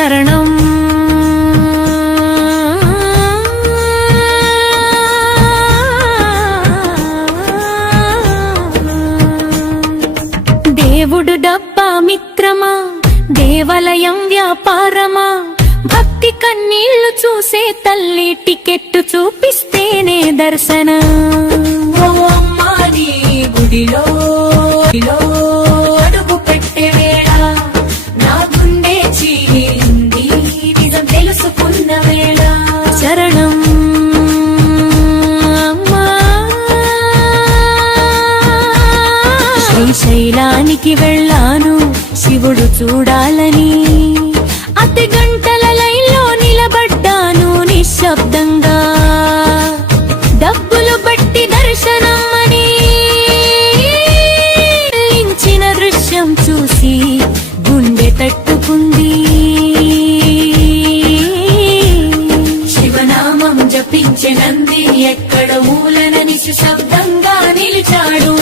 శరణం దేవుడు డబ్బా మిత్రమా, దేవాలయం వ్యాపారమా, భక్తి కన్నీళ్లు చూసే తల్లి టికెట్టు చూపిస్తేనే దర్శన. ఓ అమ్మా నీ గుడిలో అడుగు పెట్టే వేళ నా గుండె చీలింది నిజం తెలుసుకున్న వేళ. శరణం అమ్మా. శ్రీశైలానికి వెళ్ళాను శివుడు చూడాలని, అతి గంటల లైన్లో నిలబడ్డాను నిశ్శబ్దంగా. డబ్బులు బట్టి దర్శనమని ఇచ్చిన దృశ్యం చూసి గుండె తట్టుకుంది. శివనామం జపించే నంది ఎక్కడ మూలన నిశ్శబ్దంగా నిలిచాడు.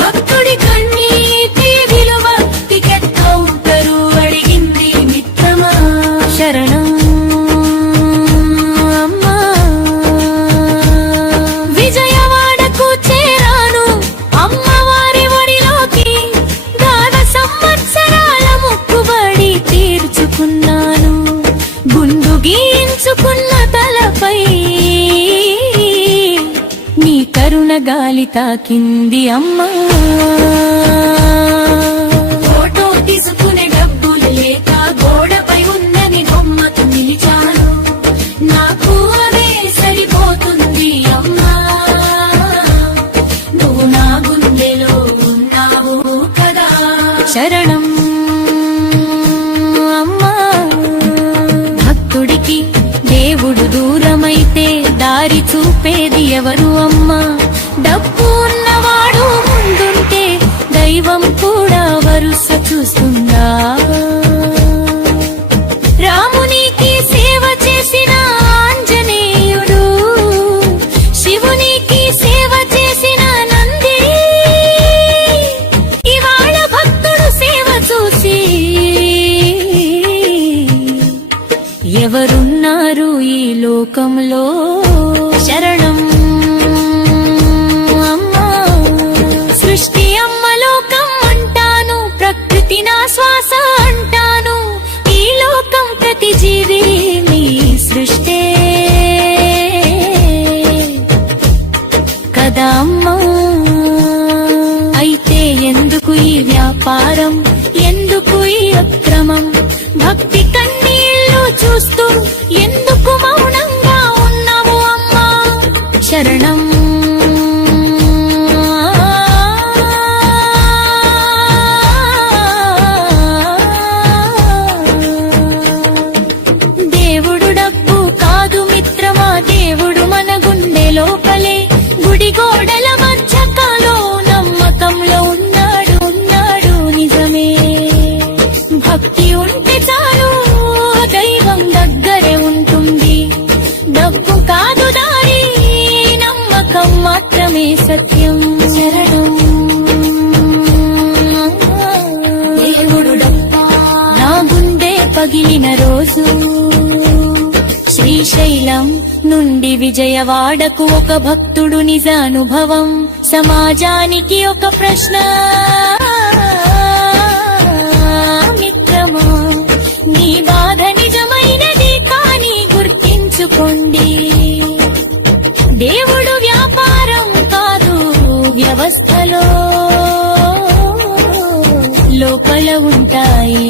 భక్తుడి కన్నీటి విలువ టికెట్ కౌంటరు అడిగింది మిత్రమా. శరణం అమ్మా. విజయవాడకు చేరాను అమ్మవారి ఒడిలోకి, దాన సంవత్సరాల మొక్కుబడి తీర్చుకున్నాను. గుండు గీయించుకున్న తలపై నీ కరుణ గాలి తాకింది అమ్మా. ఫోటో తీసుకునే డబ్బులు లేక గోడపై ఉన్నని బొమ్మకు నిలిచాను. నాకు అదే సరిపోతుంది అమ్మా, నువ్వు నా గుండెలో ఉన్నావు కదా. శరణం అమ్మా. భక్తుడికి దేవుడు దూరమైతే దారి చూపేది ఎవరు అమ్మా. డబ్బు ఉన్నవాడు ముందుంటే దైవం కూడా వరుస చూస్తుందా. రామునికి సేవ చేసిన ఆంజనేయుడు, శివునికి సేవ చేసిన నంది, ఇవాళ భక్తుడు సేవ చూసి ఎవరున్నారు ఈ లోకంలో. శరణం అమ్మా. సృష్టి అమ్మ లోకం అంటాను, ప్రకృతి నా శ్వాస అంటాను. ఈ లోకం ప్రతి జీవి నీ సృష్టే కదా అమ్మా. అయితే ఎందుకు ఈ వ్యాపారం, ఎందుకు ఈ అక్రమం? భక్తి కన్నీళ్లు చూస్తూ ఎందుకు మౌనంగా ఉన్నావు అమ్మా. శరణం దేవుడు డబ్బు కాదు మిత్రమా, దేవుడు మన గుండె లోపలే. గుడి గోడల మధ్యకాలో నమ్మకంలో ఉన్నాడు నిజమే. భక్తి ఉంటే చాలు దైవం దగ్గరే ఉంటుంది. డబ్బు కాదు దారి, నమ్మకం మాత్రమే సత్యం. శరణం దేవుడు డబ్బా. నా గుండె పగిలిన రోజు శ్రీశైలం నుండి విజయవాడకు ఒక భక్తుడు నిజానుభవం. సమాజానికి ఒక ప్రశ్న మిత్రమా, నీ బాధ నిజమైనది కానీ గుర్తించుకోండి. దేవుడు వ్యాపారం కాదు, వ్యవస్థలో లోపల ఉంటాయి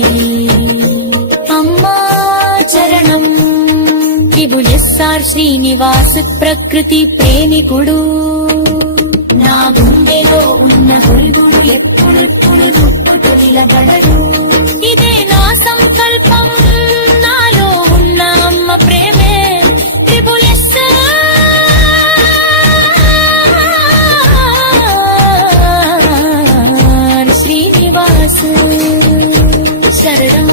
అమ్మా. చరణం. ఎస్ఆర్ శ్రీనివాస్ ప్రకృతి ప్రేమికుడు. నా గుండెలో ఉన్న గురుగుడు ఎప్పుడు నిలబడడు. ఇదే నా సంకల్పం, నాలో ఉన్న అమ్మ ప్రేమే. శ్రీనివాస్ శరణం.